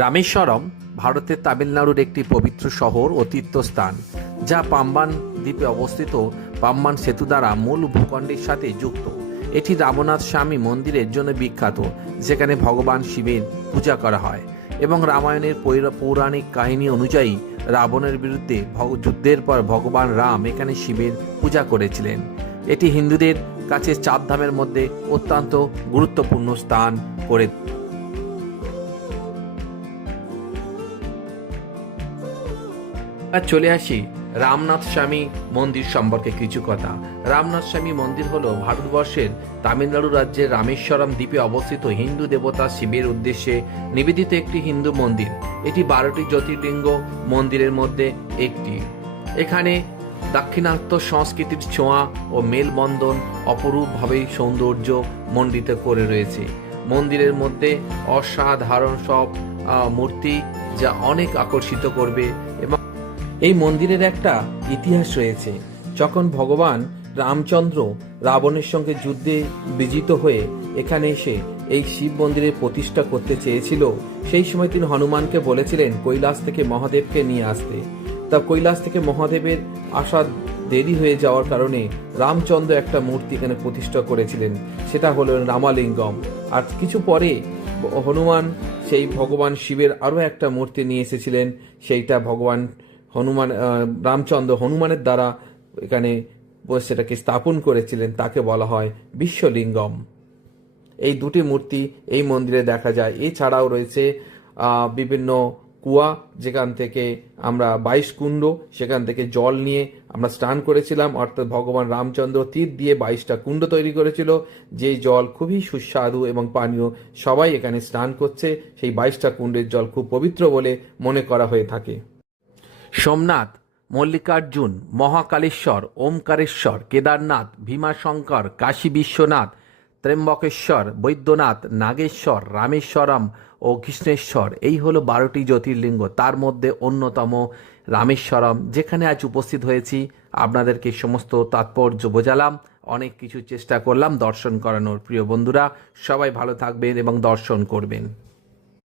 রামেশ্বরম ভারতের তামিলনাড়ুর একটি পবিত্র শহর ও তীর্থস্থান, যা পাম্বান দ্বীপে অবস্থিত পাম্বান সেতু দ্বারা মূল ভূখণ্ডের সাথে যুক্ত। এটি রামনাথ স্বামী মন্দিরের জন্য বিখ্যাত, যেখানে ভগবান শিবের পূজা করা হয় এবং রামায়ণের পৌরাণিক কাহিনী অনুযায়ী রাবণের বিরুদ্ধে যুদ্ধের পর ভগবান রাম এখানে শিবের পূজা করেছিলেন। এটি হিন্দুদের কাছে চার ধামের মধ্যে অত্যন্ত গুরুত্বপূর্ণ স্থান করে। চলে আসি রামনাথ স্বামী মন্দির সম্পর্কে কিছু কথা। রামনাথ স্বামী মন্দির হলো ভারতবর্ষের তামিলনাড়ু রাজ্যের রামেশ্বরম দ্বীপে অবস্থিত হিন্দু দেবতা শিবের উদ্দেশ্যে নিবেদিত একটি হিন্দু মন্দির। এটি 12টি জ্যোতির্লিঙ্গ মন্দিরের মধ্যে একটি। এখানে দাক্ষিণাত্য সংস্কৃতির ছোঁয়া ও মেলবন্ধন অপরূপভাবে সৌন্দর্য মণ্ডিত করে রয়েছে। মন্দিরের মধ্যে অসাধারণ সব মূর্তি, যা অনেক আকর্ষিত করবে। এবং এই মন্দিরের একটা ইতিহাস রয়েছে। যখন ভগবান রামচন্দ্র রাবণের সঙ্গে যুদ্ধে বিজিত হয়ে এখানে এসে এই শিব মন্দিরের প্রতিষ্ঠা করতে চেয়েছিল, সেই সময় তিনি হনুমানকে বলেছিলেন কৈলাস থেকে মহাদেবকে নিয়ে আসতে। তা কৈলাস থেকে মহাদেবের আসা দেরি হয়ে যাওয়ার কারণে রামচন্দ্র একটা মূর্তি এখানে প্রতিষ্ঠা করেছিলেন, সেটা হলো রামালিঙ্গম। আর কিছু পরে হনুমান সেই ভগবান শিবের আরও একটা মূর্তি নিয়ে এসেছিলেন, সেইটা ভগবান রামচন্দ্র হনুমানের দ্বারা এখানে সেটাকে স্থাপন করেছিলেন, তাকে বলা হয় বিশ্বলিঙ্গম। এই দুটি মূর্তি এই মন্দিরে দেখা যায়। এছাড়াও রয়েছে বিভিন্ন কুয়া, যেখান থেকে আমরা 22 কুণ্ড, সেখান থেকে জল নিয়ে আমরা স্নান করেছিলাম। অর্থাৎ ভগবান রামচন্দ্র তীর দিয়ে 22টা কুণ্ড তৈরি করেছিল, যেই জল খুবই সুস্বাদু এবং পানীয়। সবাই এখানে স্নান করছে, সেই 22টা কুণ্ডের জল খুব পবিত্র বলে মনে করা হয়ে থাকে। সোমনাথ, মল্লিকার্জুন, মহাকালেশ্বর, ওমকারেশ্বর, কেদারনাথ, ভীমাশঙ্কর, কাশী বিশ্বনাথ, ত্র্যম্বকেশ্বর, বৈদ্যনাথ, নাগেশ্বর, রামেশ্বরম ও কৃষ্ণেশ্বর, এই হলো 12টি জ্যোতির্লিঙ্গ। তার মধ্যে অন্যতম রামেশ্বরম, যেখানে আজ উপস্থিত হয়েছি। আপনাদেরকে সমস্ত তাৎপর্য বোঝালাম, অনেক কিছু চেষ্টা করলাম দর্শন করানোর। প্রিয় বন্ধুরা, সবাই ভালো থাকবেন এবং দর্শন করবেন।